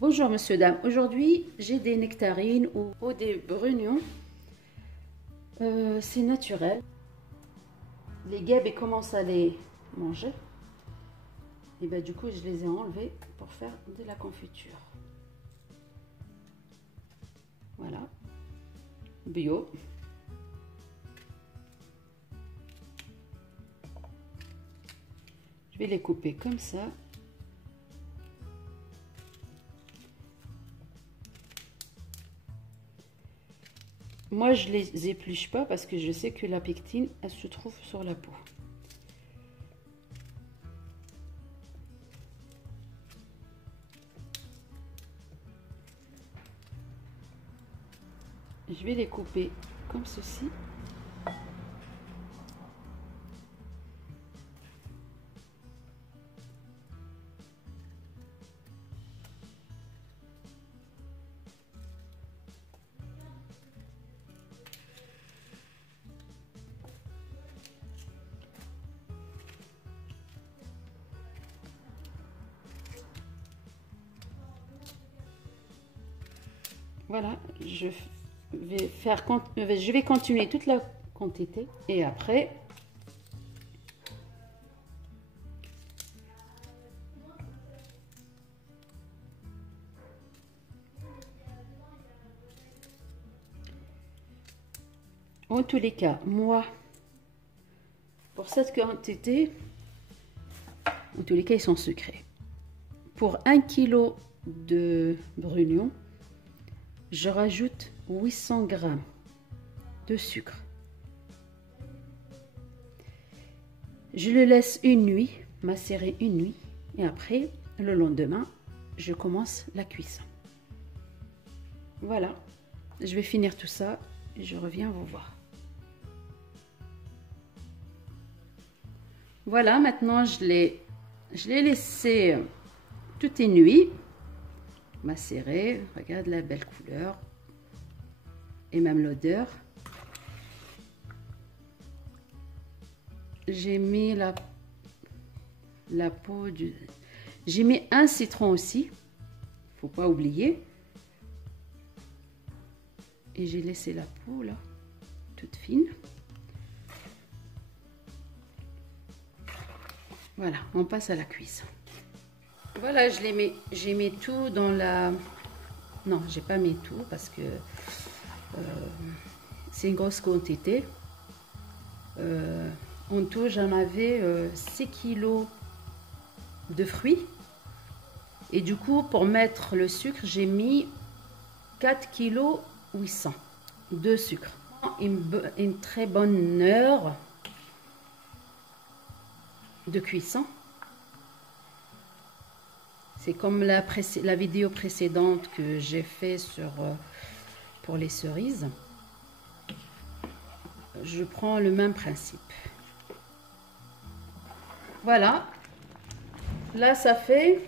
Bonjour monsieur, dame. Aujourd'hui, j'ai des nectarines ou des brugnons. C'est naturel. Les guêpes elles commencent à les manger. Et ben du coup, je les ai enlevés pour faire de la confiture. Voilà. Bio. Je vais les couper comme ça. Moi, je les épluche pas parce que je sais que la pectine, elle se trouve sur la peau. Je vais les couper comme ceci. Voilà, je vais continuer toute la quantité et après en tous les cas, moi pour cette quantité, en tous les cas ils sont sucrés. Pour 1 kg de brugnons, je rajoute 800 g de sucre. Je le laisse une nuit, macérer une nuit, et après, le lendemain, je commence la cuisson. Voilà, je vais finir tout ça et je reviens vous voir. Voilà, maintenant je l'ai laissé toute une nuit macérer. Regarde la belle couleur et même l'odeur. J'ai mis la peau du... J'ai mis un citron aussi, faut pas oublier. Et j'ai laissé la peau là, toute fine. Voilà, on passe à la cuisson. Voilà, j'ai mis tout dans la... Non, j'ai pas mis tout parce que c'est une grosse quantité. En tout, j'en avais 6 kg de fruits. Et du coup, pour mettre le sucre, j'ai mis 4 kg 800 de sucre. Une très bonne heure de cuisson. C'est comme la vidéo précédente que j'ai fait pour les cerises. Je prends le même principe. Voilà. Là, ça fait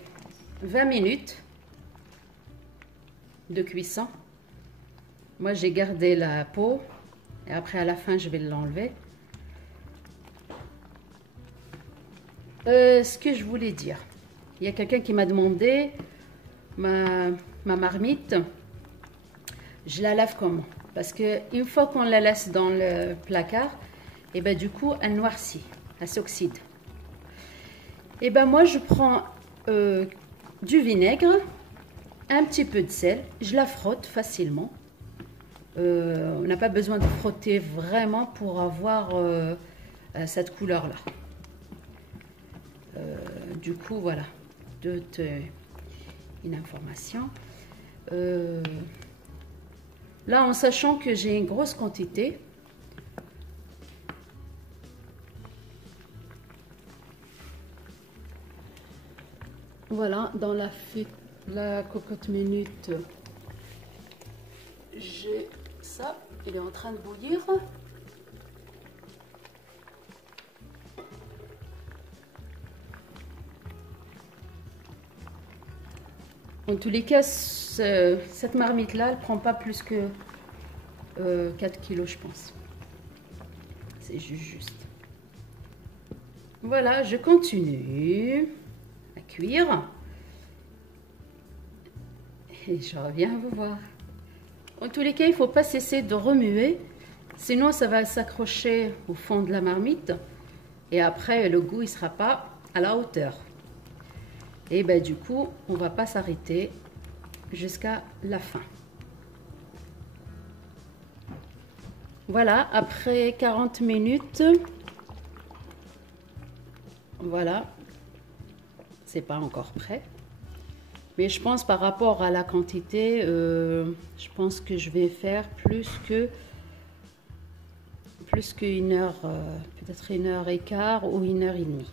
20 minutes de cuisson. Moi, j'ai gardé la peau. Et après, à la fin, je vais l'enlever. Ce que je voulais dire. Il y a quelqu'un qui m'a demandé ma marmite, je la lave comment? Parce que une fois qu'on la laisse dans le placard, et ben du coup elle noircit, elle s'oxyde. Et ben moi je prends du vinaigre, un petit peu de sel, je la frotte facilement. On n'a pas besoin de frotter vraiment pour avoir cette couleur là. Du coup voilà. Une information. Là, en sachant que j'ai une grosse quantité, voilà, dans la cocotte minute, j'ai ça, il est en train de bouillir. En tous les cas, cette marmite-là, elle prend pas plus que 4 kilos, je pense. C'est juste. Voilà, je continue à cuire. et je reviens vous voir. En tous les cas, il ne faut pas cesser de remuer, sinon ça va s'accrocher au fond de la marmite et après le goût il sera pas à la hauteur. Et ben du coup, on va pas s'arrêter jusqu'à la fin. Voilà, après 40 minutes, voilà, c'est pas encore prêt. Mais je pense par rapport à la quantité, je pense que je vais faire plus qu'une heure, peut-être 1h15 ou 1h30.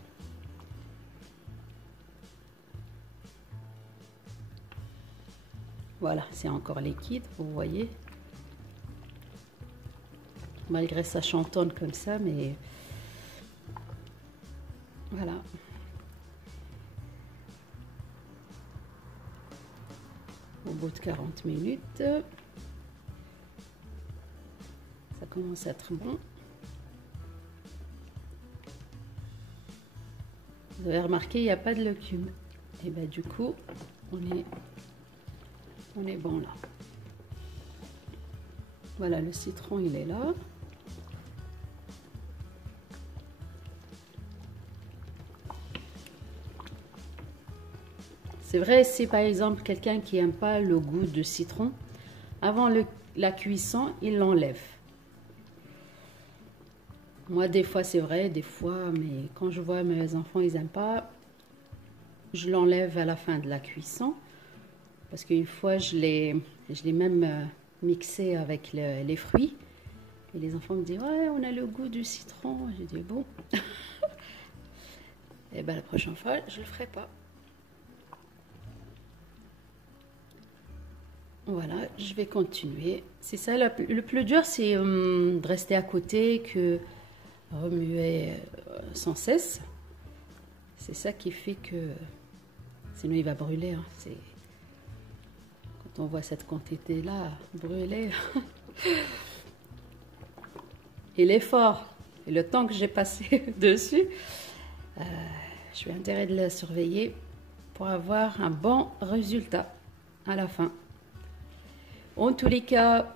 Voilà, c'est encore liquide, vous voyez. Malgré ça chantonne comme ça, mais voilà. Au bout de 40 minutes, ça commence à être bon. Vous avez remarqué, il n'y a pas de légumes. Et bien du coup, on est bon là. Voilà, le citron, il est là. C'est vrai, si par exemple quelqu'un qui n'aime pas le goût de citron, avant la cuisson, il l'enlève. Moi, des fois, c'est vrai, des fois, mais quand je vois mes enfants, ils n'aiment pas, je l'enlève à la fin de la cuisson. Parce qu'une fois, je l'ai même mixé avec les fruits. Et les enfants me disent, ouais, on a le goût du citron. J'ai dit, bon. Et bien, la prochaine fois, je ne le ferai pas. Voilà, je vais continuer. C'est ça, le plus dur, c'est de rester à côté, que remuer sans cesse. C'est ça qui fait que... Sinon, il va brûler. Hein. Quand on voit cette quantité-là brûler, et l'effort et le temps que j'ai passé dessus, je suis intérêt de la surveiller pour avoir un bon résultat à la fin. En tous les cas,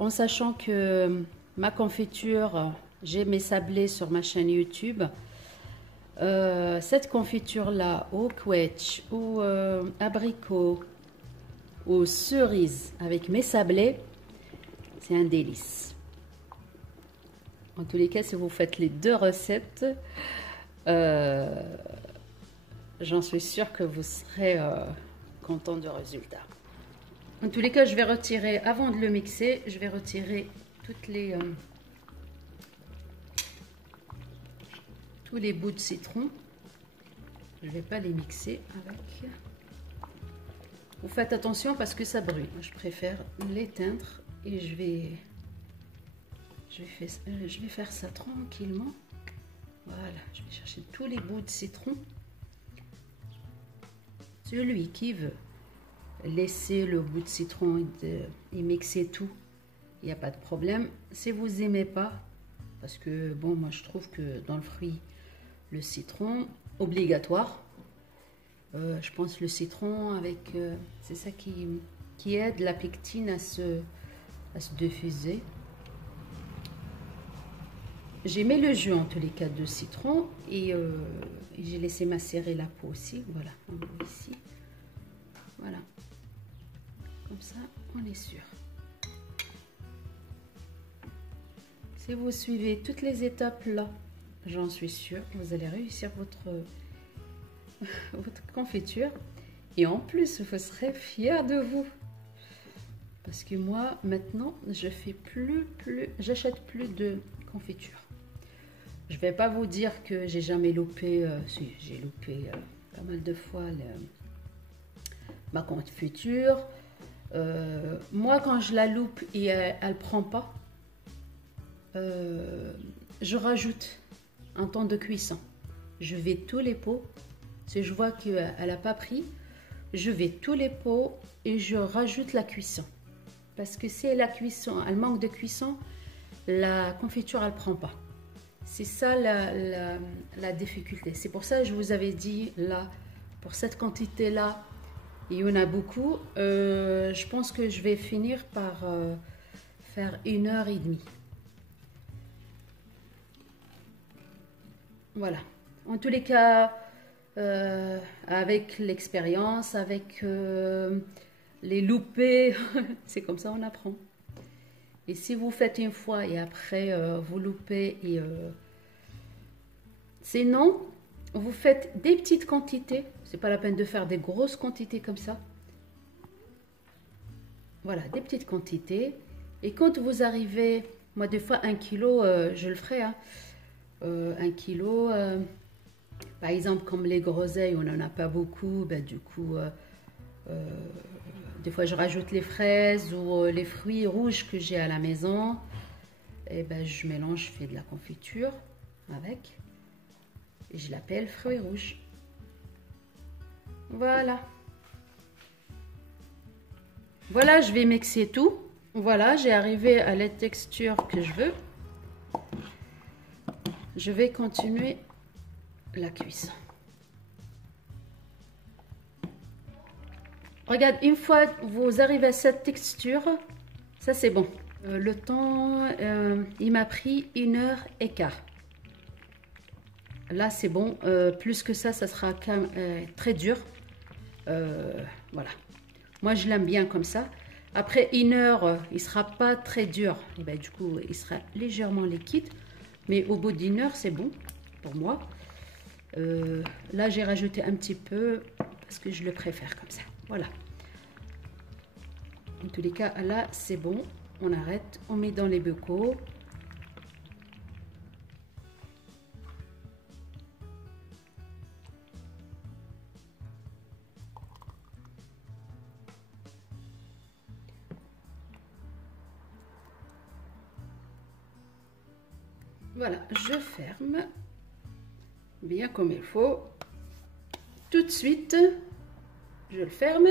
en sachant que ma confiture, j'ai mes sablés sur ma chaîne YouTube, cette confiture-là, au quetch, ou abricot, ou cerise, avec mes sablés, c'est un délice. En tous les cas, si vous faites les deux recettes, j'en suis sûre que vous serez content du résultat. En tous les cas, je vais retirer, avant de le mixer, je vais retirer tous les bouts de citron. Je ne vais pas les mixer avec. Vous faites attention parce que ça brûle. Je préfère l'éteindre et je vais faire ça tranquillement. Voilà, je vais chercher tous les bouts de citron. Celui qui veut laisser le bout de citron et mixer tout, il n'y a pas de problème. Si vous n'aimez pas, parce que bon, moi je trouve que dans le fruit, le citron, obligatoire. Je pense le citron avec, c'est ça qui aide la pectine à se diffuser. J'ai mis le jus en tous les cas de citron et j'ai laissé macérer la peau aussi. Voilà, on voit ici. Voilà. Comme ça, on est sûr. Si vous suivez toutes les étapes là, j'en suis sûre, vous allez réussir votre confiture. Et en plus, vous serez fiers de vous. Parce que moi, maintenant, je fais j'achète plus de confiture. Je vais pas vous dire que j'ai jamais loupé, si, j'ai loupé pas mal de fois ma confiture. Moi, quand je la loupe et elle prend pas, je rajoute un temps de cuisson. Je vais tous les pots. Si je vois qu'elle n'a pas pris, je vais tous les pots et je rajoute la cuisson. Parce que si la cuisson, elle manque de cuisson, la confiture, elle prend pas. C'est ça la difficulté. C'est pour ça que je vous avais dit, là, pour cette quantité-là, Il y en a beaucoup. Je pense que je vais finir par faire 1 heure et demie. Voilà. En tous les cas, avec l'expérience, avec les loupés, c'est comme ça on apprend. Et si vous faites une fois et après vous loupez, sinon vous faites des petites quantités. C'est pas la peine de faire des grosses quantités comme ça. Voilà, des petites quantités. Et quand vous arrivez, moi des fois 1 kilo, je le ferai. Hein, 1 kilo, par exemple comme les groseilles, on n'en a pas beaucoup. Ben, du coup, des fois je rajoute les fraises ou les fruits rouges que j'ai à la maison. Et ben je mélange, je fais de la confiture avec. Et je l'appelle fruits rouges. Voilà. Voilà, je vais mixer tout. Voilà, j'ai arrivé à la texture que je veux. Je vais continuer la cuisson. Regarde, une fois que vous arrivez à cette texture, ça c'est bon. Le temps, il m'a pris 1 heure et quart. Là c'est bon, plus que ça sera très dur. Voilà. Moi je l'aime bien comme ça. Après 1 heure, il ne sera pas très dur. Et ben, du coup, il sera légèrement liquide. Mais au bout d'1 heure, c'est bon pour moi. Là, j'ai rajouté un petit peu parce que je le préfère comme ça. Voilà. En tous les cas, là, c'est bon. On arrête. On met dans les bocaux. Voilà, je ferme bien comme il faut. Tout de suite, je le ferme.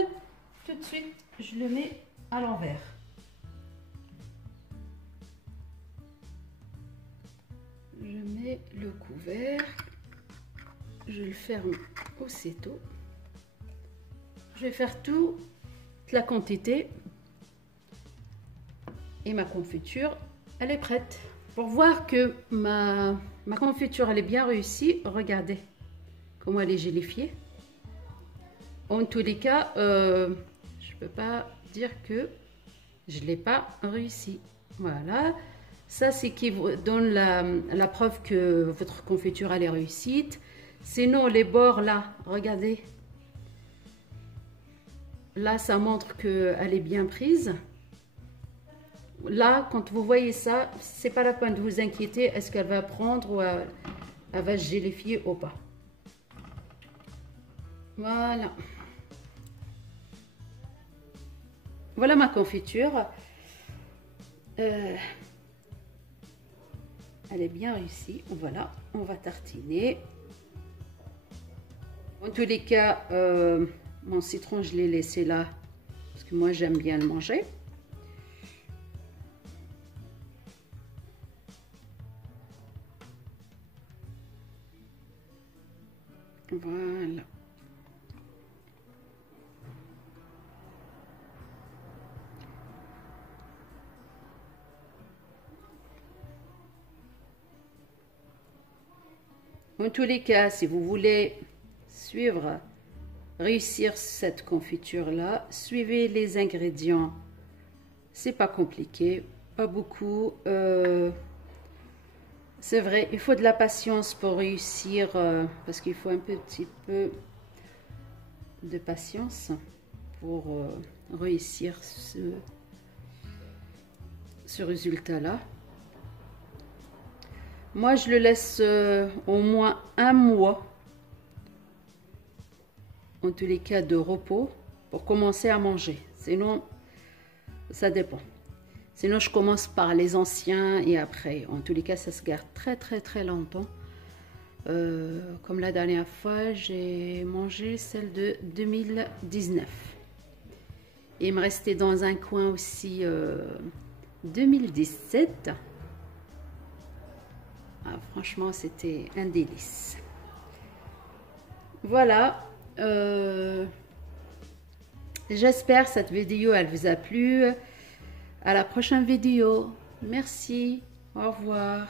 Tout de suite, je le mets à l'envers. Je mets le couvert. Je le ferme aussitôt. Je vais faire toute la quantité. Et ma confiture, elle est prête. Pour voir que ma confiture elle est bien réussie, regardez comment elle est gélifiée. En tous les cas, je ne peux pas dire que je ne l'ai pas réussi. Voilà, ça c'est qui vous donne la preuve que votre confiture elle est réussie. Sinon les bords là, regardez. Là ça montre qu'elle est bien prise. Là, quand vous voyez ça, c'est pas la peine de vous inquiéter. Est-ce qu'elle va prendre ou elle va se gélifier ou pas? Voilà. Voilà ma confiture. Elle est bien réussie. Voilà, on va tartiner. En tous les cas, mon citron, je l'ai laissé là parce que moi, j'aime bien le manger. Voilà. En tous les cas, si vous voulez réussir cette confiture-là, suivez les ingrédients. C'est pas compliqué, pas beaucoup. C'est vrai, il faut de la patience pour réussir, parce qu'il faut un petit peu de patience pour réussir ce résultat-là. Moi, je le laisse au moins 1 mois, en tous les cas de repos, pour commencer à manger. Sinon, ça dépend. Sinon, je commence par les anciens et après. En tous les cas, ça se garde très, très, très longtemps. Comme la dernière fois, j'ai mangé celle de 2019. Et il me restait dans un coin aussi 2017. Ah, franchement, c'était un délice. Voilà. J'espère que cette vidéo, elle vous a plu. À la prochaine vidéo. Merci. Au revoir.